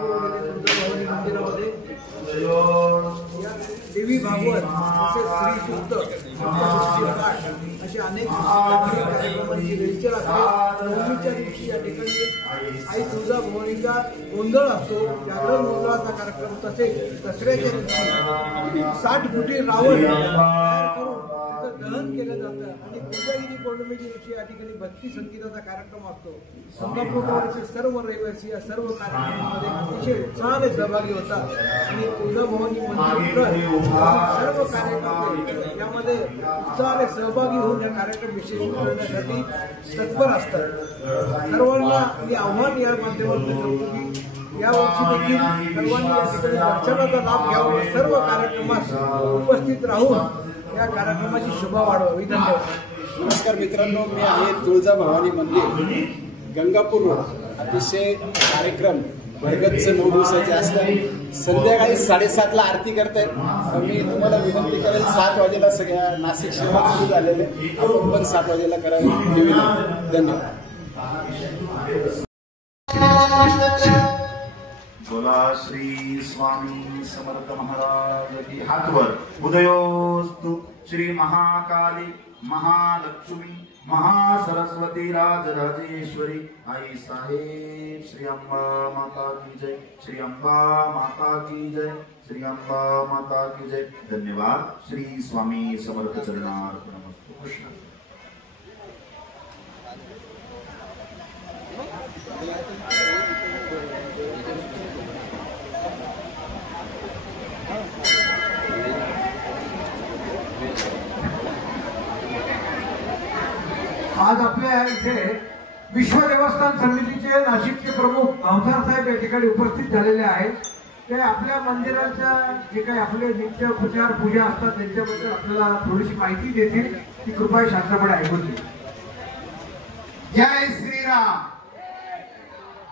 मंदिरामध्ये देवी भागवत तसेच श्री शुद्ध असे अनेक कार्यक्रमांची रेलचेल असते। नवमीच्या दिवशी या ठिकाणी आई तुळजा भवानीचा गोंधळ असतो, जागरण गोंधळाचा कार्यक्रम। तसेच दसऱ्याच्या दिवशी 60 फुटी रावण तयार करून त्याचं दहन केलं जातं आणि कोजागिरी पौर्णिमेच्या दिवशी या ठिकाणी भक्ती संगीताचा कार्यक्रम असतो। गंगापूरचे सर्व रहिवासी या सर्व कार्यक्रमामध्ये अतिशय उत्साहाने सहभागी होतात आणि तुळजाभवानी मंदिर सर्व कार्यक्रम यामध्ये उत्साहाने सहभागी होऊन या कार्यक्रम यशस्वी करण्यासाठी तत्पर असतात। सर्वांना मी आव्हान या माध्यमातून करतो की या वर्षी देखील सर्वांनी या ठिकाणी दर्शनाचा लाभ घ्यावा, सर्व कार्यक्रमास उपस्थित राहून या कार्यक्रमाची शोभा वाढवावी। धन्यवाद। नमस्कार मित्रांनो, मी आहे तुळजाभवानी मंदिर गंगापूर रोड। अतिशय कार्यक्रम भरगच्च 9 दिवसाचे असतात। संध्याकाळी 7:30ला आरती करतायत। मी तुम्हाला विनंती करेल 7 वाजेला सगळ्या नाशिक शहरात सुरू झालेले, आपण पण 7 वाजेला करावी। धन्यवाद। बोला श्री स्वामी समर्थ महाराज की। हातवर उदयोस्तु श्री महाकाली महालक्ष्मी महासरस्वती राजराजेश्वरी आई साहेब श्री अंबा माता की जय, श्री अंबा माता की जय, श्री अंबा माता की जय। धन्यवाद। श्री स्वामी समर्थ चरणार्पणमस्तु। कृष्ण आज आपल्या इथे विश्व देवस्थान समितीचे नाशिकचे प्रमुख भावसार साहेब या ठिकाणी उपस्थित झालेले आहेत। ते आपल्या मंदिराच्या जे काही आपले नित्य प्रचार पूजा असतात त्यांच्याबद्दल आपल्याला थोडीशी माहिती देतील, ती कृपया शांतपणे ऐकून घ्या। जय श्रीराम।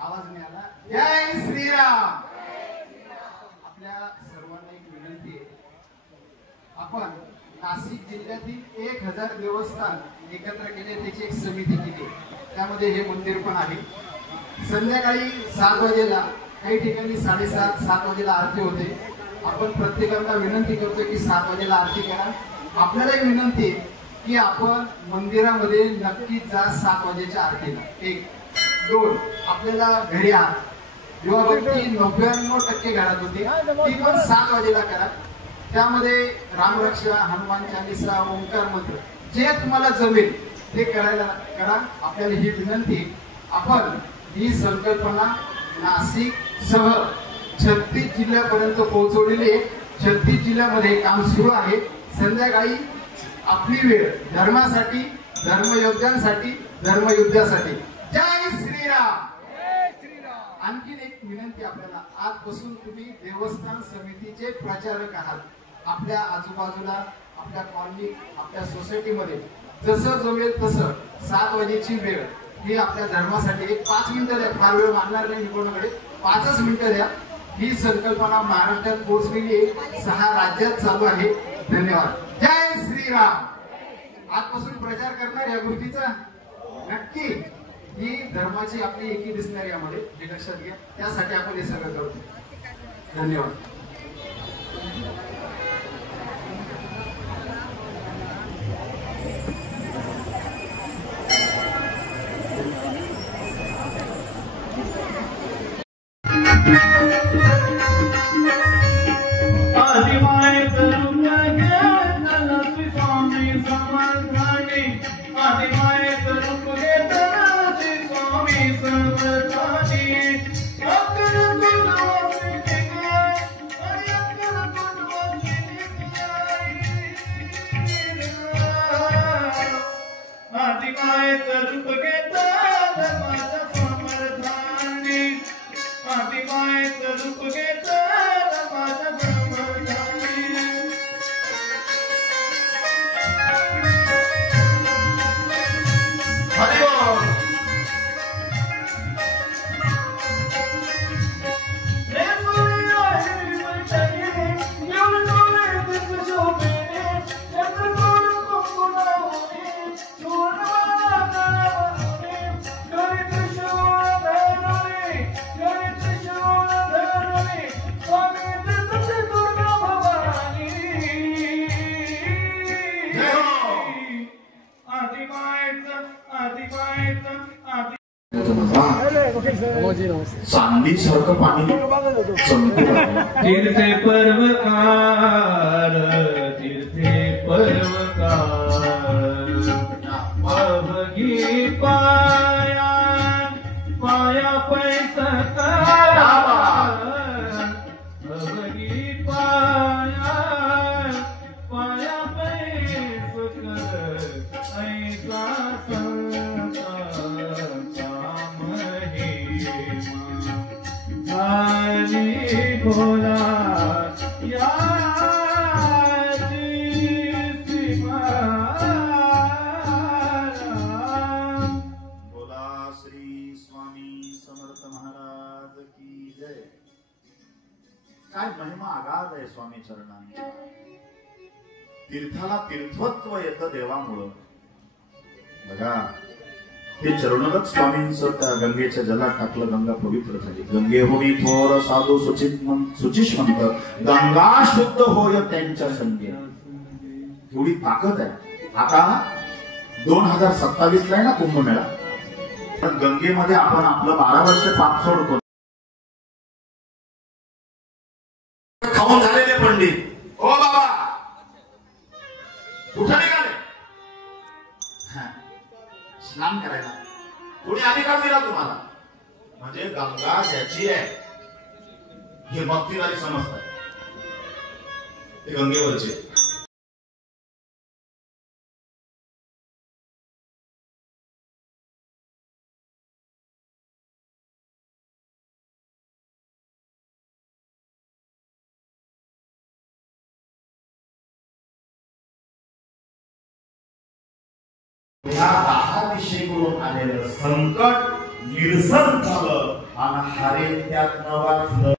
आवाज नाही आला? जय श्रीराम। आपल्या सर्वांना एक विनंती आहे, आपण नाशिक जिल्ह्यातील 1000 देवस्थान एकत्र केले, त्याची एक समिती केली, त्यामध्ये हे मंदिर पण आहे। संध्याकाळी 7 वाजेला काही ठिकाणी 7:30-7 वाजेला आरती होते। आपण प्रत्येकाला विनंती करतो की 7 वाजेला आरती करा। आपल्याला विनंती आहे की आपण मंदिरामध्ये नक्कीच जा 7 वाजेच्या आरतीला। 1 2 आपल्याला घरी आ जेव्हा भक्ती 99% घरात होती ती पण 7 वाजेला करा। त्यामध्ये रामरक्षा, हनुमान चालीसा, ओंकार मंत्र जे तुम्हाला जमेल ते करायला करा। आपल्याला ही विनंती, आपण ही संकल्पना नाशिक सह 36 जिल्ह्यापर्यंत पोहोचवलेली आहे। 36 जिल्ह्यामध्ये काम सुरू आहे। संध्याकाळी आपली वेळ धर्मासाठी, धर्मयोद्ध्यांसाठी, धर्मयुद्धासाठी। जय श्रीराम। आणखीन एक विनंती आपल्याला, आजपासून तुम्ही देवस्थान समितीचे प्रचारक आहात। आपल्या आजूबाजूला, आपल्या कॉलनी, आपल्या सोसायटीमध्ये जसं जमेल तसं 7 वाजेची वेळ ही आपल्या धर्मासाठी 5 मिनिटं द्या, फार वेळ मागणार नाही कोणाकडे, 5च मिनिटं द्या। ही संकल्पना महाराष्ट्रात पोहोचलेली आहे, 6 राज्यात चालू आहे। धन्यवाद। जय श्रीराम। आजपासून प्रचार करणार या गोष्टीचा नक्की, ही धर्माची आपली एकी दिसणार यामध्ये, हे लक्षात घ्या। त्यासाठी आपण हे सगळं करतो। धन्यवाद। चांदी सारखं पाणी तीर्थे पर्वकार तीर्थे पर्वकार अवघी पाया पाया पैसकार अवघी पाया पाया पैसकार ऐसा भोला या बोला श्री स्वामी समर्थ महाराज की जय. काय महिमा आगाध आहे स्वामी चरणांची. तीर्थाला तीर्थत्व येतं देवामुळं. बघा ते चरणच स्वामींचं त्या गंगेच्या जलात टाकलं, गंगा पवित्र झाली. गंगे होई थोर साधू सुचिष्मंत गंगा शुद्ध होय त्यांच्या संगे. एवढी ताकद आहे. आता 2027 ला आहे ना कुंभमेळा, पण गंगेमध्ये आपण आपलं 12 वर्ष पाप सोडतो. खाऊन झालेले पंडित, ओ बाबा कुठं निघाले स्नान करायला, कोणी अधिकार दिला तुम्हाला? म्हणजे गंगा ज्याची आहे हे भक्तीवाली समजतात, ते गंगेवरचे. या 10 दिशेकडून आलेलं संकट निरसन झालं आणि हारे त्यात न वाचलं